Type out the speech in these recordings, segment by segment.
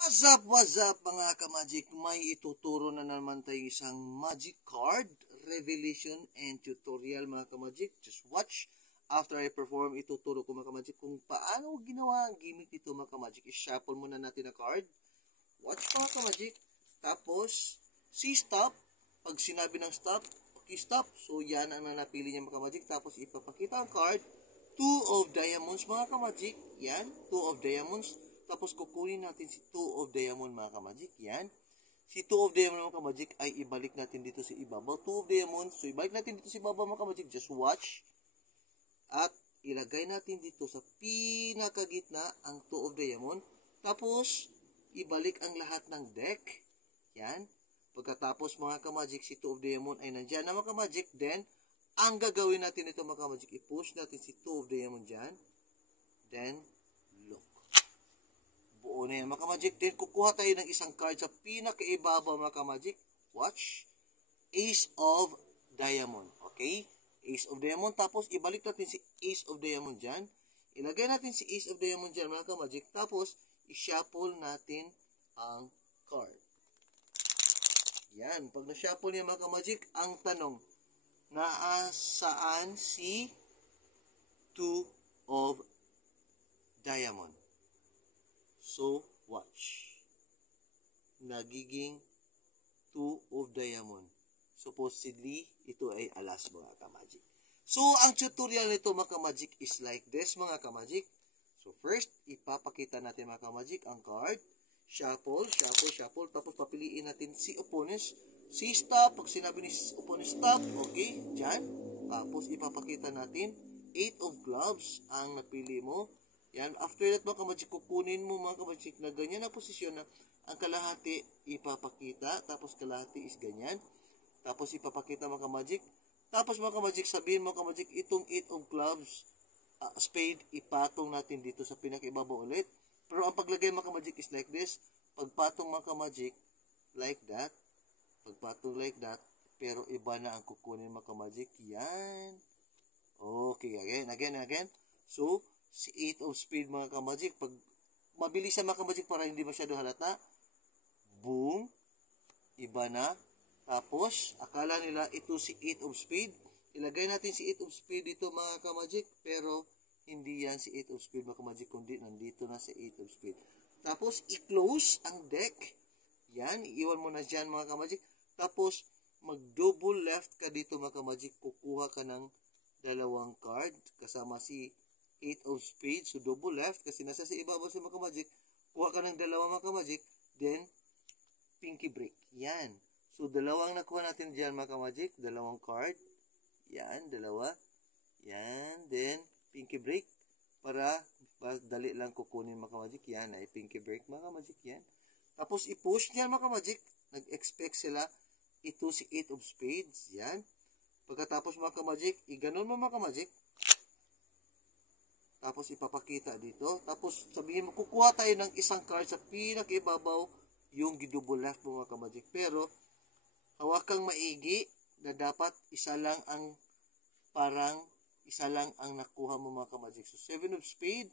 What's up mga ka-magic? May ituturo na naman tayo isang magic card, revelation and tutorial mga ka-magic. Just watch. After I perform, ituturo ko mga ka-magic kung paano ginawa ang gimmick nito mga ka-magic. I-shuffle muna natin ang card. Watch mga ka-magic. Tapos, si stop. Pag sinabi ng stop, okay stop. So yan ang napili niya mga ka-magic. Tapos ipapakita ang card. 2 of diamonds mga ka-magic. Yan, 2 of diamonds. Tapos kukunin natin si 2 of diamond mga ka-magic. Yan. Si 2 of diamond mga ka-magic ay ibalik natin dito sa ibabaw. 2 of diamond. So ibalik natin dito sa ibabaw mga ka-magic. Just watch. At ilagay natin dito sa pinakagitna ang 2 of diamond. Tapos ibalik ang lahat ng deck. Yan. Pagkatapos mga ka-magic si 2 of diamond ay nandyan na mga ka-magic. Then ang gagawin natin ito mga ka-magic, i-push natin si 2 of diamond dyan. Then look. Buo na yan mga ka-magic. Then kukuha tayo ng isang card sa pinakaibabaw mga ka-magic. Watch. Ace of diamond. Okay? Ace of diamond. Tapos ibalik natin si Ace of diamond dyan. Ilagay natin si Ace of diamond dyan mga ka-magic. Tapos i-shuffle natin ang card. Yan. Pag na-shuffle niya mga ka-magic, ang tanong, nasaan si 2 of diamond? So, watch. Nagiging 2 of diamond. Supposedly, ito ay alas mga ka-magic. So, ang tutorial nito mga ka-magic is like this mga ka-magic. So, first, ipapakita natin mga ka-magic ang card. Shuffle, shuffle, shuffle. Tapos, papiliin natin si opponents. Si stop. Pag sinabi ni opponent stop, okay, dyan. Tapos, ipapakita natin 8 of clubs ang napili mo. Yan, after that mga ka-magic, kukunin mo mga ka-magic na ganyan na posisyon na ang kalahati ipapakita, tapos kalahati is ganyan. Tapos ipapakita mga ka-magic. Tapos mga ka-magic, sabihin mga ka-magic, itong 8 of clubs, spade, ipatong natin dito sa pinakaibabaw ulit. Pero ang paglagay mga ka-magic is like this. Pagpatong mga ka-magic, like that. Pagpatong like that. Pero iba na ang kukunin mga ka-magic. Yan. Okay, again. So, si 8 of spade mga ka-magic, pag mabilis sa mga ka-magic para hindi masyado halata, boom, iba na. Tapos, akala nila ito si 8 of spade. Ilagay natin si 8 of spade dito mga ka-magic, pero hindi yan si 8 of spade mga ka-magic, kundi nandito na si 8 of spade. Tapos, i-close ang deck. Yan, iiwan mo na dyan mga ka-magic. Tapos, mag-double left ka dito mga ka-magic, kukuha ka ng dalawang card kasama si 8 of spades. So, double left kasi nasa sa ibabaw sa mga ka-magic. Kuha ka ng dalawa mga ka-magic. Then, pinky break. Yan. So, dalawang nakuha natin dyan mga ka-magic. Dalawang card. Yan, dalawa. Yan. Then, pinky break. Para dali lang kukunin mga ka-magic. Yan ay pinky break mga ka-magic. Yan. Tapos, i-push niyan mga ka-magic. Nag-expect sila ito si 8 of spades. Yan. Pagkatapos mga ka-magic, i-ganon mo mga ka-magic. Tapos ipapakita dito. Tapos sabihin mo, kukuha tayo ng isang card sa pinakaibabaw yung gidouble left mo mga ka-magic. Pero hawakang maigi na dapat isa lang ang nakuha mo mga ka-magic. So 7 of spade.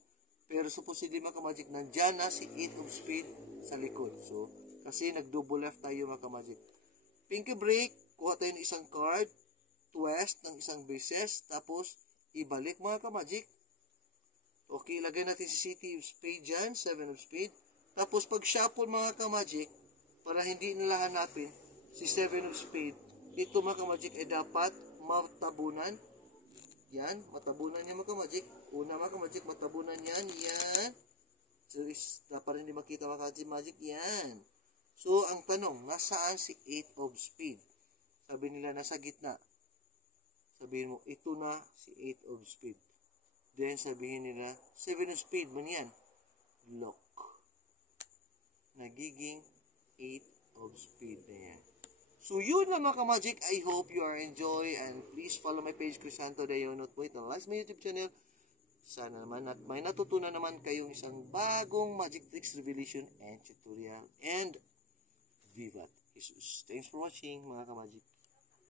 Pero supposedly mga ka-magic, nandyan na si 8 of spade sa likod. So kasi nag-double left tayo mga ka-magic. Pinky break. Kuha tayo ng isang card. Twist ng isang beses. Tapos ibalik mga ka-magic. Okay, ilagay natin si City of Spade dyan, 7 of Spade. Tapos pag shuffle mga ka-magic, para hindi nila hanapin si 7 of Spade, ito mga ka-magic ay dapat matabunan. Yan, matabunan niya mga ka-magic. Una mga ka-magic, matabunan yan. Yan. So, para hindi makita mga ka-magic, yan. So, ang tanong, nasaan si 8 of Spade? Sabi nila, nasa gitna. Sabihin mo, ito na si 8 of Spade. Then, sabihin nila, 7 of spade, man yan. Look. Nagiging 8 of spade na yan. So, yun lang mga ka-magic. I hope you are enjoy and please follow my page, Crisanto Dayonot po. And like my YouTube channel. Sana naman at may natutunan naman kayong isang bagong magic tricks, revelation, and tutorial. And, Vivat Jesus. Thanks for watching mga ka-magic.